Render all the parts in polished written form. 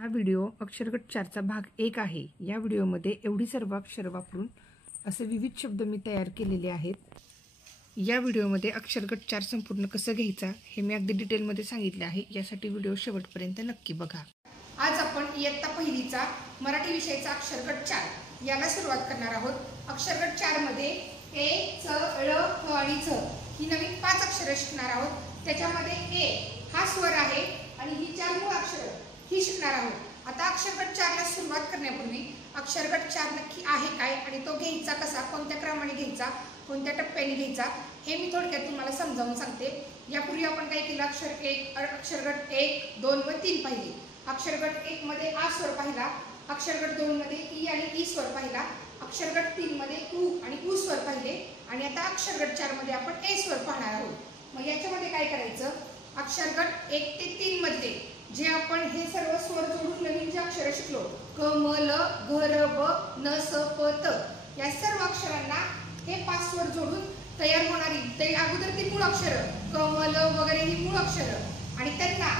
हा व्हिडिओ अक्षरगट 4चा भाग 1 आहे। या व्हिडिओमध्ये एवढी सर्व अक्षर वापरून असे विविध शब्द मी तयार केलेले आहेत। या व्हिडिओमध्ये अक्षरगट 4 संपूर्ण कसं घ्यायचा हे मी अगदी डिटेलमध्ये सांगितले आहे। यासाठी व्हिडिओ शेवटपर्यंत नक्की बघा। आज आपण इयत्ता पहिलीचा मराठी विषयाचा अक्षरगट 4 याला सुरुवात करणार आहोत। अक्षरगट 4 मध्ये ए, च, ळ, फ आणि झ ही नवीन 5 अक्षरे शिकणार आहोत। त्याच्यामध्ये ए हा स्वर आहे आणि ही 4 मूळ अक्षरे ही शिकणार आहोत। आता अक्षरगट 4 ला सुरुवात करण्यापूर्वी अक्षरगट 4 नक्की आहे काय आणि तो घ्यायचा कसा, कोणत्या क्रमाने घ्यायचा, कोणत्या टप्प्याने घ्यायचा हे मी थोडक्यात तुम्हाला समजावून सांगते। यापूर्वी आपण काय केलं, अक्षरगट 1, 2 व 3 पाहिले। अक्षरगट 1 मध्ये आ स्वर पाहिला, अक्षरगट 2 मध्ये ई आणि ई स्वर पाहिला, अक्षरगट 3 मध्ये उ आणि उ स्वर पाहिले आणि आता अक्षरगट 4 मध्ये आपण ए स्वर पाहणार आहोत। मग याच्यामध्ये काय करायचं, अक्षरगट 1 ते 3 मध्ये जे आपण हे सर्व स्वर जोडून नवीन जे अक्षर शिकलो, क, म, ल, घ, र, ब, न, स, प, त या सर्व अक्षरांना हे 5 स्वर जोडून तयार होणारी ते अगोदर ती मूळ अक्षर क, म, ल वगैरे ही मूळ अक्षर आणि त्यांना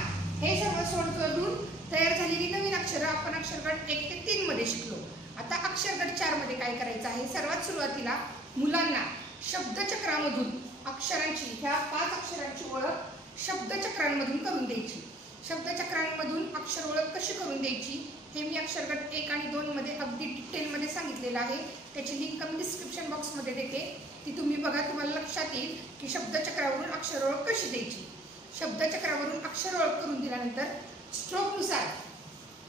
हे सर्व स्वर जोडून तयार झालेली नवीन अक्षर आपण अक्षरगट 1 ते 3 मध्ये शिकलो। आता अक्षरगट 4 मध्ये काय करायचं आहे, सर्वात सुरुवातीला मुलांना शब्दचक्रामधून अक्षरांची ह्या 5 अक्षरांची ओळख शब्दचक्रांमधून करून द्यायची। शब्दचक्रांमधून अक्षर ओळख कशी करून द्यायची हे मी अक्षरगट 1 आणि 2 मध्ये अगदी डिटेलमध्ये सांगितलेलं आहे। त्याची लिंक मी डिस्क्रिप्शन बॉक्समध्ये देते, ती तुम्ही बघा, तुम्हाला लक्षात येईल की शब्दचक्रावरून अक्षर ओळख कशी द्यायची। शब्दचक्रावरून अक्षर ओळख करून दिल्यानंतर स्ट्रोकनुसार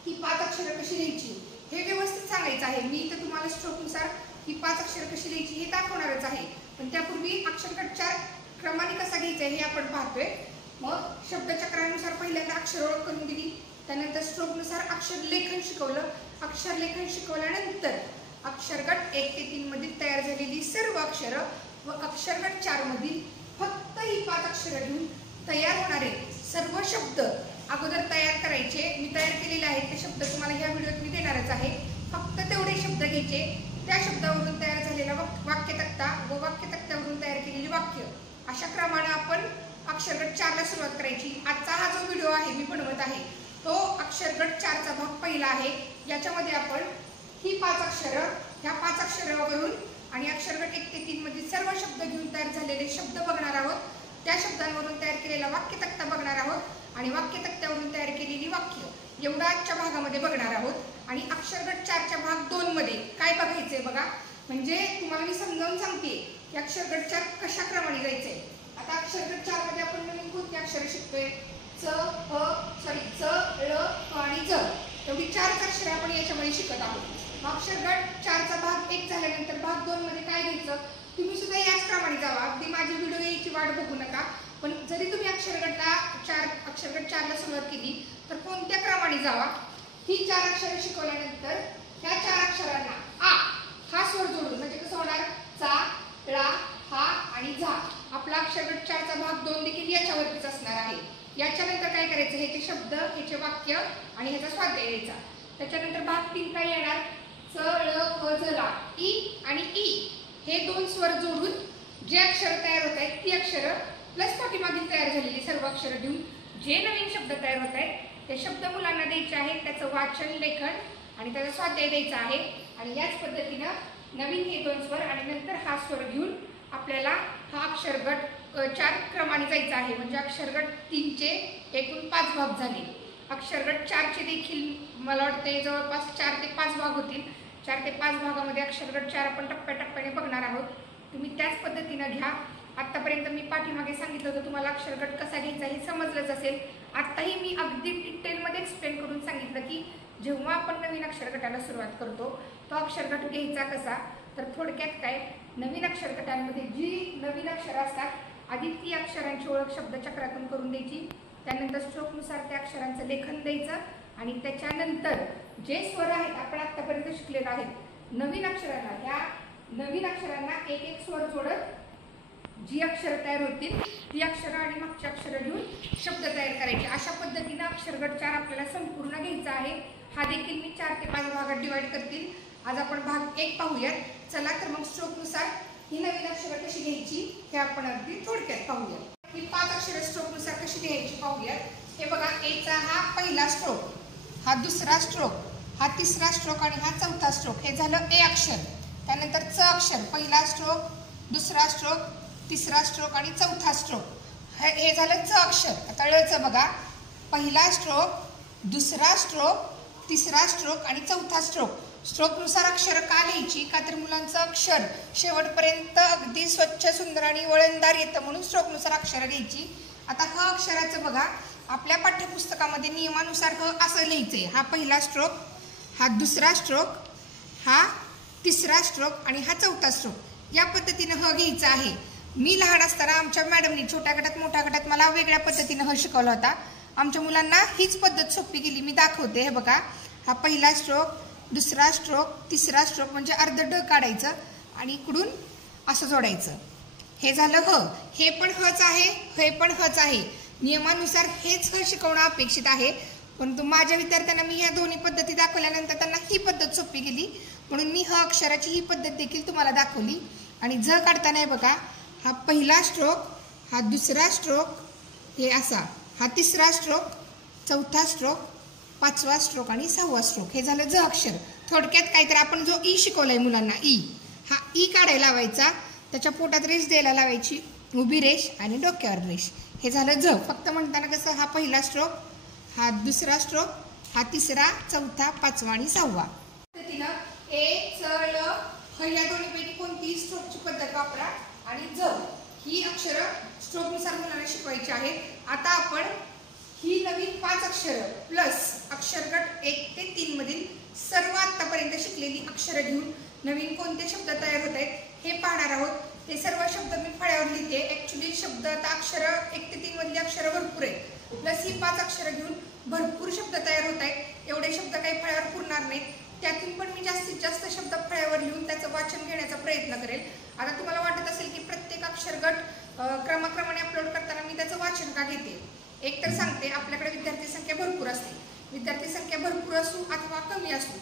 ही 5 अक्षरं कशी द्यायची हे व्यवस्थित सांगायचं आहे। मी इथे तुम्हाला स्ट्रोकनुसार ही 5 अक्षरं कशी द्यायची हे दाखवणारच आहे, पण त्यापूर्वी अक्षरगट 4 क्रमाने कसा घ्यायचा हे आपण पाहतोय। मग शब्दचक्रानुसार पहिल्यांदा अक्षर ओळख करून दिली, त्यानंतर स्ट्रोकनुसार अक्षर लेखन शिकवलं। अक्षर लेखन शिकवल्यानंतर अक्षरगट 1 ते 3 मध्ये तयार झालेली सर्व अक्षरं व अक्षरगट 4 मधील फक्त ही 5 अक्षरं घेऊन तयार होणारे सर्व शब्द अगोदर तयार करायचे। मी तयार केलेले आहेत ते शब्द तुम्हाला ह्या व्हिडिओत मी देणारच आहे। फक्त तेवढे शब्द घ्यायचे, त्या शब्दावरून तयार झालेला वाक्य तक्ता व वाक्य तक्त्यावरून तयार केलेली वाक्य अशा क्रमाने आपण अक्षरगट 4 ला सुरुवात करायची। आजचा हा जो व्हिडिओ आहे मी बनवत आहे तो अक्षरगट 4 चा भाग पहिला आहे। याच्यामध्ये आपण ही 5 अक्षरं, ह्या 5 अक्षरावरून आणि अक्षरगट 1 ते 3 मध्ये सर्व शब्द घेऊन तयार झालेले शब्द बघणार आहोत। त्या शब्दांवरून तयार केलेला वाक्य तक्ता बघणार आहोत आणि वाक्य तक्त्यावरून तयार केलेली वाक्य एवढा आजच्या भागामध्ये बघणार आहोत। आणि अक्षरगट 4 च्या भाग 2 मध्ये काय बघायचंय बघा, म्हणजे तुम्हाला मी समजावून सांगते की अक्षरगट 4 कशा क्रमाने जायचंय। आता अक्षरगट 4 मध्ये आपण नवीन कोणती अक्षर शिकतोय, च, ळ, फ आणि ज एवढी 4 अक्षरे आपण याच्यामध्ये शिकत आहोत। अक्षरगट 4 चा भाग 1 झाल्यानंतर भाग 2 मध्ये काय घ्यायचं, तुम्ही सुद्धा याच क्रमाने जावा, अगदी माझी व्हिडिओ यायची वाट बघू नका। पण जरी तुम्ही अक्षरगट 4 ला सुरुवात केली तर कोणत्या क्रमाने जावा, ही 4 अक्षरे शिकवल्यानंतर ह्या 4 अक्षरांना आ हा स्वर जोडून म्हणजे कसं होणार, चा, ळा, हा आणि झा। आपला अक्षरगट 4 चा भाग 2 देखील याच्यावरतीच असणार आहे। याच्यानंतर काय करायचं, ह्याचे शब्द, ह्याचे वाक्य आणि ह्याचा स्वाध्याय द्यायचा। त्याच्यानंतर भाग 3 काय येणार, च, ळ, फ, झ, ला, ई आणि ई हे 2 स्वर जोडून जे अक्षर तयार होत आहेत ती अक्षरं प्लस पाठीमागील तयार झालेली सर्व अक्षरं घेऊन जे नवीन शब्द तयार होत आहेत ते शब्द मुलांना द्यायचे आहेत, त्याचं वाचन, लेखन आणि त्याचा स्वाध्याय द्यायचा आहे। आणि याच पद्धतीनं नवीन हे 2 स्वर आणि नंतर हा स्वर घेऊन आपल्याला हा अक्षरगट 4 क्रमाने जायचा आहे। म्हणजे अक्षरगट 3 चे एकूण 5 भाग झाले। अक्षरगट 4 चे देखील मला वाटते जवळपास 4 ते 5 भाग होतील। 4 ते 5 भागामध्ये अक्षरगट 4 आपण टप्प्याटप्प्याने बघणार आहोत। तुम्ही त्याच पद्धतीनं घ्या। आतापर्यंत मी पाठीमागे सांगितलं होतं, तुम्हाला अक्षरगट कसा घ्यायचा हे समजलंच असेल। आताही मी अगदी डिटेलमध्ये एक्सप्लेन करून सांगितलं की जेव्हा आपण नवीन अक्षरगटाला सुरुवात करतो तो अक्षरगट घ्यायचा कसा, तर थोडक्यात काय, नवीन अक्षरगटांमध्ये जी नवीन अक्षरं असतात आधी ती अक्षरांची ओळख शब्दचक्रातून करून द्यायची, त्यानंतर स्ट्रोकनुसार त्या अक्षरांचं लेखन द्यायचं आणि त्याच्यानंतर जे स्वर आहेत आपण आतापर्यंत शिकलेले आहेत नवीन अक्षरांना, ह्या नवीन अक्षरांना एक एक स्वर जोडत जी अक्षरं तयार होतील ती अक्षरं आणि मागची अक्षरं घेऊन शब्द तयार करायचे। अशा पद्धतीनं अक्षरगट 4 आपल्याला संपूर्ण घ्यायचा आहे। हा देखील मी 4 ते 5 भागात डिवाइड करतील। आज आपण भाग 1 पाहूयात। चला तर मग स्ट्रोकनुसार ही नवीन अक्षरं कशी घ्यायची हे आपण अगदी थोडक्यात पाहूयात। ही 5 अक्षरं स्ट्रोकनुसार कशी घ्यायची पाहूयात। हे बघा, ए चा हा पहिला स्ट्रोक, हा दुसरा स्ट्रोक, हा तिसरा स्ट्रोक आणि हा चौथा स्ट्रोक. हे झालं ए अक्षर. त्यानंतर च अक्षर, पहिला स्ट्रोक, दुसरा स्ट्रोक, तिसरा स्ट्रोक आणि चौथा स्ट्रोक. हे झालं च अक्षर. आता ळचं बघा, पहिला स्ट्रोक, दुसरा स्ट्रोक, तिसरा स्ट्रोक आणि चौथा स्ट्रोक. स्ट्रोकनुसार अक्षर का लिहायची? का तर मुलांचं अक्षर शेवटपर्यंत अगदी स्वच्छ, सुंदर आणि वळणदार येतं, म्हणून स्ट्रोकनुसार अक्षर घ्यायची. आता ह अक्षराचं बघा, आपल्या पाठ्यपुस्तकामध्ये नियमानुसार ह असं लिहायचंय. हा पहिला स्ट्रोक, हा दुसरा स्ट्रोक, हा तिसरा स्ट्रोक आणि हा चौथा स्ट्रोक. या पद्धतीनं ह घ्यायचा आहे. मी लहान असताना आमच्या मॅडमनी छोट्या गटात मोठ्या गटात मला वेगळ्या पद्धतीनं ह शिकवला होता. आमच्या मुलांना हीच पद्धत सोपी केली. मी दाखवते. हे बघा, हा पहिला स्ट्रोक, दुसरा स्ट्रोक, तिसरा स्ट्रोक म्हणजे अर्ध ड काढायचं आणि इकडून असं जोडायचं. हे झालं ह. हे पण हच आहे, हे पण हच आहे. नियमानुसार हेच ह शिकवणं अपेक्षित आहे. परंतु माझ्या विद्यार्थ्यांना मी ह्या दोन्ही पद्धती दाखवल्यानंतर त्यांना ही पद्धत सोपी गेली, म्हणून मी ह अक्षराची ही पद्धत देखील तुम्हाला दाखवली. आणि झ काढताना हे बघा, हा पहिला स्ट्रोक, हा दुसरा स्ट्रोक, हे असा, हा तिसरा स्ट्रोक, चौथा स्ट्रोक, पाचवा स्ट्रोक आणि सहावा स्ट्रोक. हे झालं ज अक्षर. थोडक्यात काहीतरी आपण जो ई शिकवलाय मुलांना, ई, हा ई काढायला लावायचा, त्याच्या पोटात रेष द्यायला लावायची, उभी रेष आणि डोक्यावर रेष. हे झालं ज. फक्त म्हणताना कसं, हा पहिला स्ट्रोक, हा दुसरा स्ट्रोक, हा तिसरा, चौथा, पाचवा आणि सहावा. पद्धतीनं ए, च, ल, ह या दोन्हीपैकी कोणतीही स्ट्रोकची पद्धत वापरा आणि ज ही अक्षरं स्ट्रोकनुसार मुलांना शिकवायची आहेत. आता आपण ही नवीन 5 अक्षरं प्लस अक्षरगट 1 ते 3 मधील सर्व आतापर्यंत शिकलेली अक्षरं घेऊन नवीन कोणते शब्द तयार होत आहेत हे पाहणार आहोत. ते सर्व शब्द मी फळ्यावर लिहिते. ऍक्च्युली शब्द आता अक्षरं 1 ते 3 मधली अक्षरं भरपूर आहेत, प्लस ही 5 अक्षरं घेऊन भरपूर शब्द तयार होत आहेत. एवढे शब्द काही फळ्यावर पुरणार नाहीत. त्यातून पण मी जास्तीत जास्त शब्द फळ्यावर लिहून त्याचं वाचन घेण्याचा प्रयत्न करेल. आता तुम्हाला वाटत असेल की प्रत्येक अक्षरगट क्रमाक्रमाने अपलोड करताना मी त्याचं वाचन का घेते. एक तर सांगते, आपल्याकडे विद्यार्थी संख्या भरपूर असते. विद्यार्थी संख्या भरपूर असू अथवा कमी असू,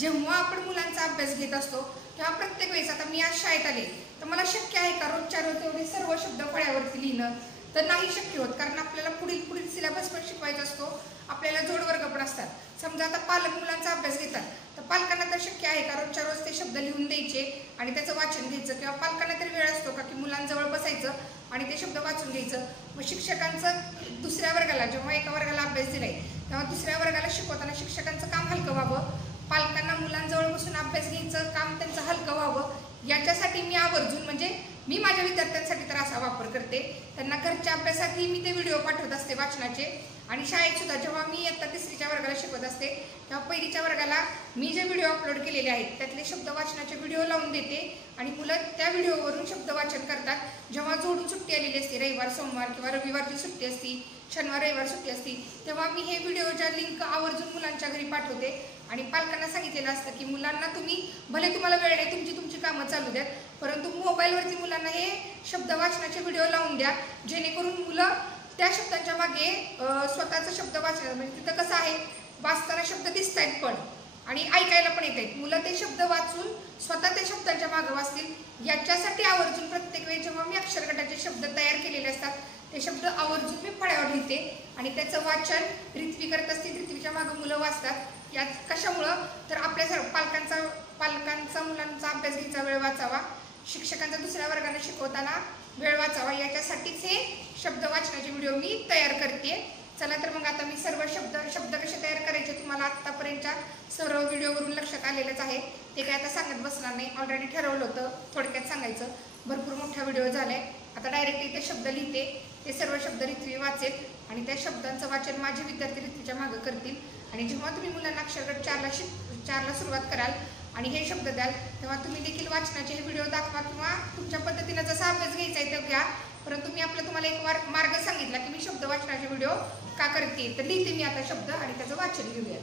जेव्हा आपण मुलांचा अभ्यास घेत असतो तेव्हा प्रत्येक वेळेस, आता मी आज शाळेत आले तर मला शक्य आहे का रोजच्या रोज एवढे सर्व शब्द फळ्यावरती लिहिणं? तर नाही शक्य होत, कारण आपल्याला पुढील सिलेबस पण शिकवायचा असतो. आपल्याला जोडवर्ग पण असतात. समजा आता पालक मुलांचा अभ्यास घेतात तर पालकांना तर शक्य आहे का रोजच्या रोज ते शब्द लिहून द्यायचे आणि त्याचं वाचन घ्यायचं? किंवा पालकांना तरी वेळ असतो का की मुलांजवळ बसायचं आणि ते शब्द वाचून घ्यायचं? मग शिक्षकांचं दुसऱ्या वर्गाला, जेव्हा एका वर्गाला अभ्यास दिलाय तेव्हा दुसऱ्या वर्गाला शिकवताना शिक्षकांचं काम हलकं व्हावं, पालकांना मुलांजवळ बसून अभ्यास घ्यायचं काम त्यांचं हलकं व्हावं, याच्यासाठी मी आवर्जून, म्हणजे मी माझ्या विद्यार्थ्यांसाठी तर असा वापर करते. त्यांना घरच्या अभ्यासातही मी ते व्हिडिओ पाठवत असते वाचनाचे. आणि शाळेत सुद्धा जेव्हा मी इयत्ता 3रीच्या वर्गाला शिकवत असते तेव्हा 1लीच्या वर्गाला मी जे व्हिडिओ अपलोड केलेले आहेत त्यातले शब्द वाचनाचे व्हिडिओ लावून देते आणि मुलं त्या व्हिडिओवरून शब्द वाचन करतात. जेव्हा जोडून सुट्टी आलेली असते, रविवार सोमवार किंवा रविवारची सुट्टी असती, शनिवार रविवार सुट्टी असती, तेव्हा मी हे व्हिडिओच्या लिंक आवर्जून मुलांच्या घरी पाठवते. आणि पालकांना सांगितलेलं असतं की मुलांना तुम्ही, भले तुम्हाला वेळ नाही, तुमची कामं चालू द्यात, परंतु मोबाईलवरती मुलांना हे शब्द वाचनाचे व्हिडिओ लावून द्या, जेणेकरून मुलं त्या शब्दांच्या मागे स्वतःचा शब्द वाचणार. म्हणजे तिथं कसं आहे, वाचताना शब्द दिसत आहेत पण आणि ऐकायला पण येत आहेत. मुलं ते शब्द वाचून स्वतः त्या शब्दांच्या मागे वाचतील, याच्यासाठी आवर्जून प्रत्येक वेळी जेव्हा मी अक्षरगटाचे शब्द तयार केलेले असतात ते शब्द आवर्जून मी फळ्यावर लिहिते आणि त्याचं वाचन रित्वी करत असते. रित्वीच्या मागे मुलं वाचतात. यात कशामुळं तर आपल्या पालकांचा मुलांचा अभ्यास घ्यायचा वेळ वाचावा, शिक्षकांचा दुसऱ्या वर्गाने शिकवताना वेळ वाचावा, याच्यासाठीच हे शब्द वाचनाचे व्हिडिओ मी तयार करते. चला तर मग आता मी सर्व शब्द कसे तयार करायचे तुम्हाला आतापर्यंतच्या सर्व व्हिडिओवरून लक्षात आलेलंच आहे. ते काय आता सांगत बसणार नाही, ऑलरेडी ठरवलं होतं थोडक्यात सांगायचं. भरपूर मोठा व्हिडिओ झालाय. आता डायरेक्टली ते शब्द लिहिते, ते सर्व शब्द रित्वी वाचेल आणि त्या शब्दांचं वाचन माझे विद्यार्थी रित्वीच्या मागे करतील. आणि जेव्हा तुम्ही मुलांना अक्षरगट 4ला सुरुवात कराल आणि हे शब्द द्याल तेव्हा तुम्ही देखील वाचनाचे हे व्हिडिओ दाखवा किंवा तुमच्या पद्धतीनं जसा अभ्यास घ्यायचा आहे ते घ्या. परंतु मी तुम्हाला एक मार्ग सांगितला की मी शब्द वाचनाचे व्हिडिओ का करते. तर लिहिते मी आता शब्द आणि त्याचं वाचन घेऊया.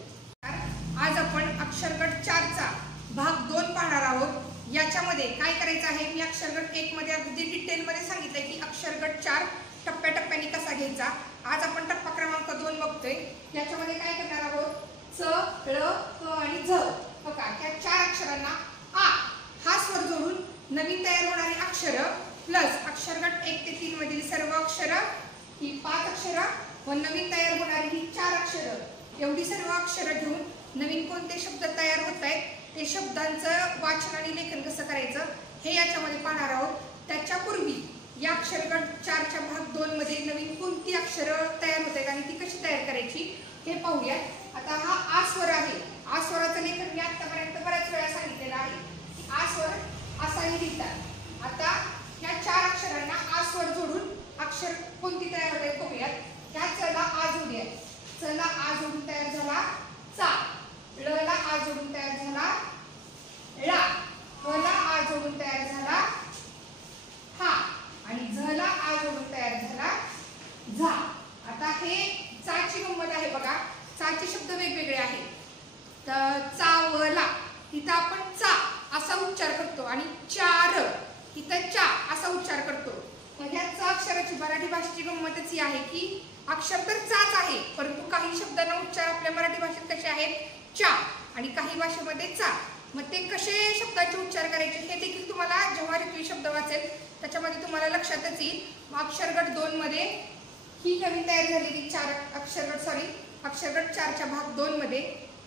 आज आपण अक्षरगट 4चा भाग 2 पाहणार आहोत. याच्यामध्ये काय करायचं आहे, मी अक्षरगट 1 मध्ये अगदी डिटेलमध्ये सांगितलंय की अक्षरगट 4 टप्प्याटप्प्याने कसा घ्यायचा. आज आपण टप्पा क्रमांक 2 बघतोय. याच्यामध्ये काय करणार आहोत, च, ळ, क आणि झ. बघा, या 4 अक्षरांना आ हा स्वर जोडून नवीन तयार होणारी अक्षरं प्लस अक्षरगट 1 ते 3 मधील सर्व अक्षरं, ही 5 अक्षरं व नवीन तयार होणारी ही 4 अक्षरं, एवढी सर्व अक्षरं घेऊन नवीन कोणते शब्द तयार होत आहेत ते शब्दांचं वाचन आणि लेखन कसं करायचं हे याच्यामध्ये पाहणार आहोत. त्याच्यापूर्वी या अक्षरगट 4च्या भाग 2 मध्ये नवीन कोणती अक्षरं तयार होत आहेत आणि ती कशी तयार करायची हे पाहूया. आता हा आ स्वर आहे. आ स्वराचं लेखन मी आतापर्यंत बऱ्याच वेळा सांगितलेलं आहे की आ स्वर असाही लिहितात. आता या 4 अक्षरांना आ स्वर जोडून अक्षर कोणती तयार होत आहे बघूयात. ह्या चला आ जोडूया. चला आ जोडून तयार झाला चा. ल ला आ जोडून तयार झाला ला. व ला आ जोडून तयार झाला हा. आणि झ ला आ जोडून तयार झाला झा. आता हे चाची गंमत आहे बघा. चाचे शब्द वेगवेगळे आहेत. तर चावला इथं आपण चा असा उच्चार करतो आणि चार इथं चा असा उच्चार करतो. या चा अक्षराची मराठी भाषेची गंमतच ही आहे की अक्षर तर चाच आहे परंतु काही शब्दांना उच्चार आपल्या मराठी भाषेत कसे आहेत चा आणि काही भाषेमध्ये चा. मग ते कसे शब्दाचे उच्चार करायचे हे देखील तुम्हाला जेव्हा रित्वी शब्द वाचेल त्याच्यामध्ये तुम्हाला लक्षातच येईल. अक्षरगट 2 मध्ये ही नवीन तयार झालेली अक्षरगट 4च्या भाग 2 मध्ये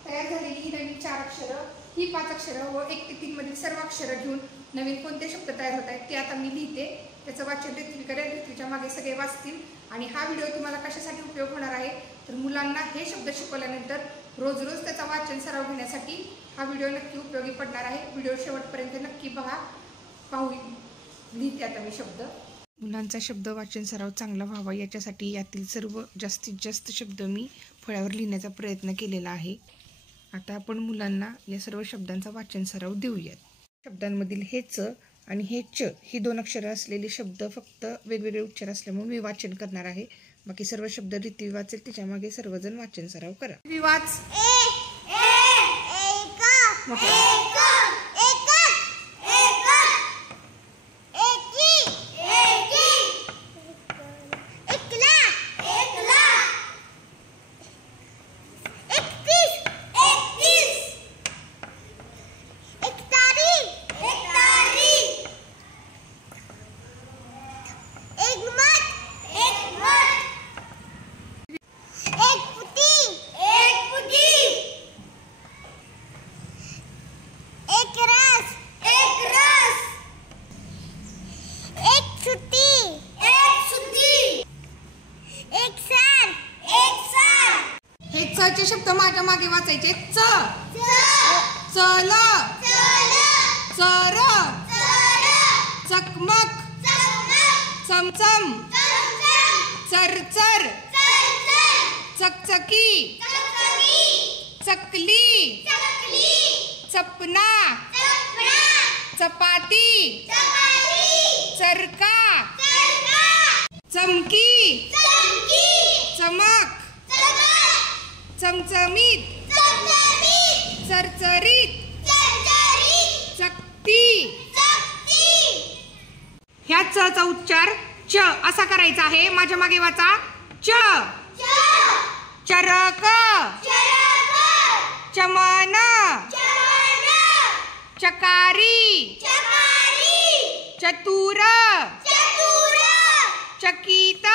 तयार झालेली ही नवीन 4 अक्षरं ही 5 अक्षरं व 1 ते 3 मधील सर्व अक्षरं घेऊन नवीन कोणते शब्द तयार होत आहेत ते आता मी लिहिते. त्याचं वाचन रित्वी करेल. रित्वीच्या मागे सगळे वाचतील. आणि हा व्हिडिओ तुम्हाला कशासाठी उपयोग होणार आहे तर मुलांना हे शब्द शिकवल्यानंतर रोज रोज त्याचा वाचन सराव घेण्यासाठी हा व्हिडिओ नक्की उपयोगी पडणार आहे. व्हिडिओ शेवटपर्यंत नक्की पाहू. लिहिते आता मी शब्द. मुलांचा शब्द वाचन सराव चांगला व्हावा याच्यासाठी यातील सर्व जास्तीत जास्त शब्द मी फळ्यावर लिहिण्याचा प्रयत्न केलेला आहे. आता आपण मुलांना या सर्व शब्दांचा वाचन सराव देऊयात. शब्दांमधील हे च आणि हे च ही 2 अक्षरं असलेले शब्द फक्त वेगवेगळे उच्चार असल्यामुळे मी वाचन करणार आहे. बाकी सर्व शब्द रित्वी वाचेल त्याच्या मागे सर्वजण वाचन सराव करा. वाच. चे शब्द माझ्या मागे वाचायचे. च चल चर चकमक चमचम चरचर चकचकी चकली चपना चपाती चरका चमकी चमक चमचमीत चरचरीत चकती. ह्या च चा उच्चार च असा करायचा आहे. माझ्या मागे वाचा. च चरक चमन चकारी चतुर चकित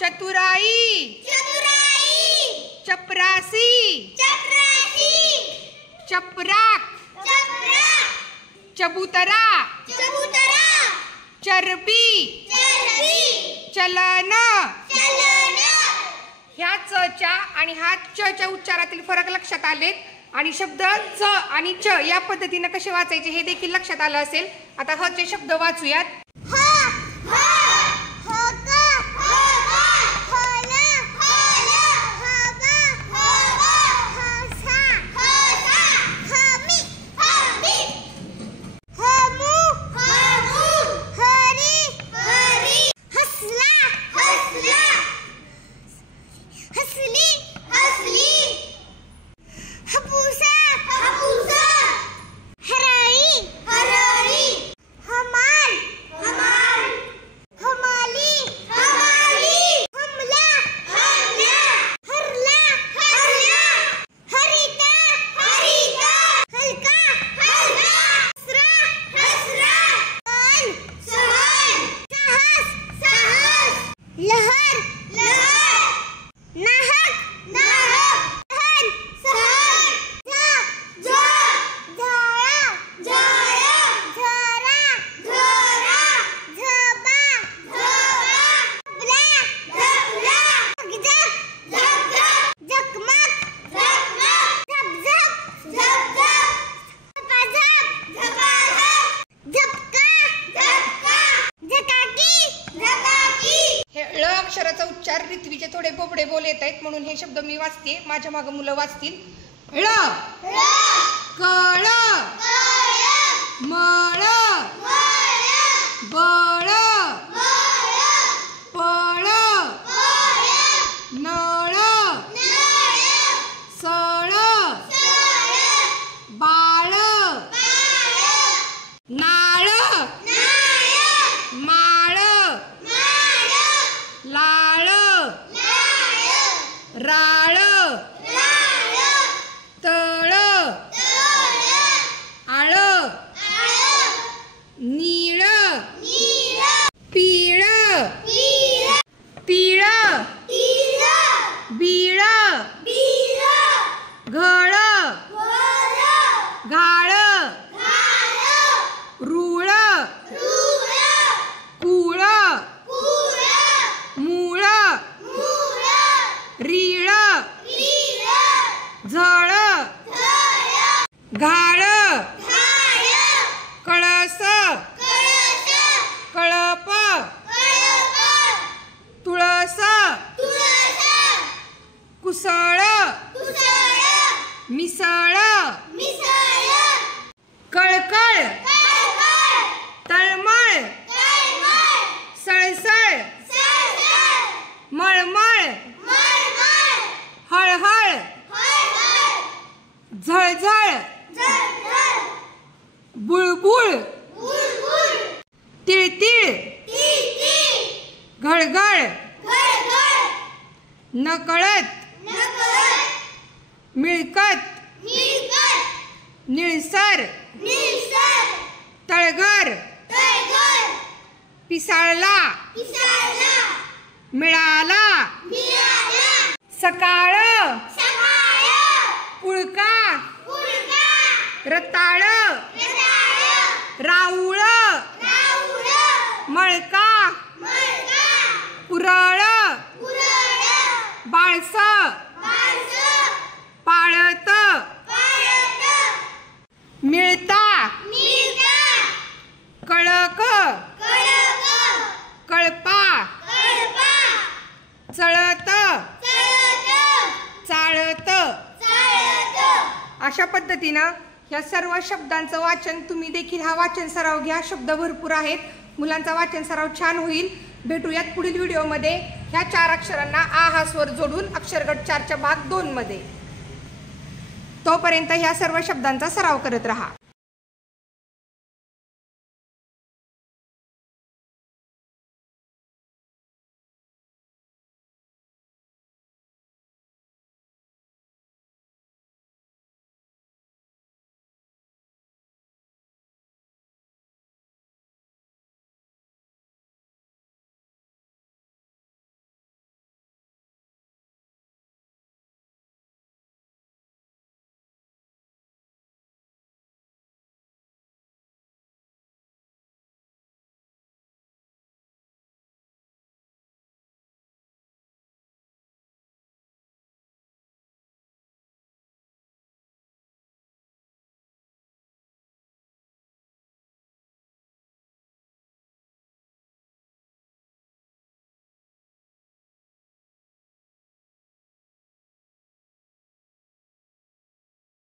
चतुराई चपरासी चपराक चबुतरा चरबी चलन. ह्या च च्या आणि ह्या च च्या उच्चारातील फरक लक्षात आलेत आणि शब्द च आणि च या पद्धतीने कसे वाचायचे हे देखील लक्षात आलं असेल. आता ह चे शब्द वाचूयात. थोडे बोल येत आहेत म्हणून हे शब्द मी वाचते, माझ्या मागे मुलं वाचतील. ळ, कळ, मळ, बळ, पळ, नळ, सळ, बाळ, नाळ, माळ, लाळ, राळ, तळ, आळ, नीळ, पीळ, तिळ, बीळ, घळ, घाळ, रूळ, कुळ, मूळ, रीळ, झळ, घाळ, कळस, कळप, तुळस, कुसळ, मिसळ, कळकळ, तळमळ, सळसळ, मळमळ, हळहळ, झळझळ, बुळबुळ, तिळतिळ, घळघळ, नकळत, मिळकत, निळसर, तळघर, पिसाळला, मिळाला, सकाळ, पुळका, रताळ, राऊळ, मळका, पुरळ, बाळस, पाळत, मिळता, कळक, कळपा, चळत, चाळत. अशा पद्धतीनं या सर्व शब्दांचं वाचन तुम्ही देखील हा वाचन सराव घ्या. शब्द भरपूर आहेत, मुलांचा वाचन सराव छान होईल. भेटूयात पुढील व्हिडिओमध्ये ह्या 4 अक्षरांना आ हा स्वर जोडून अक्षरगट 4च्या भाग 2 मध्ये. तोपर्यंत ह्या सर्व शब्दांचा सराव करत राहा.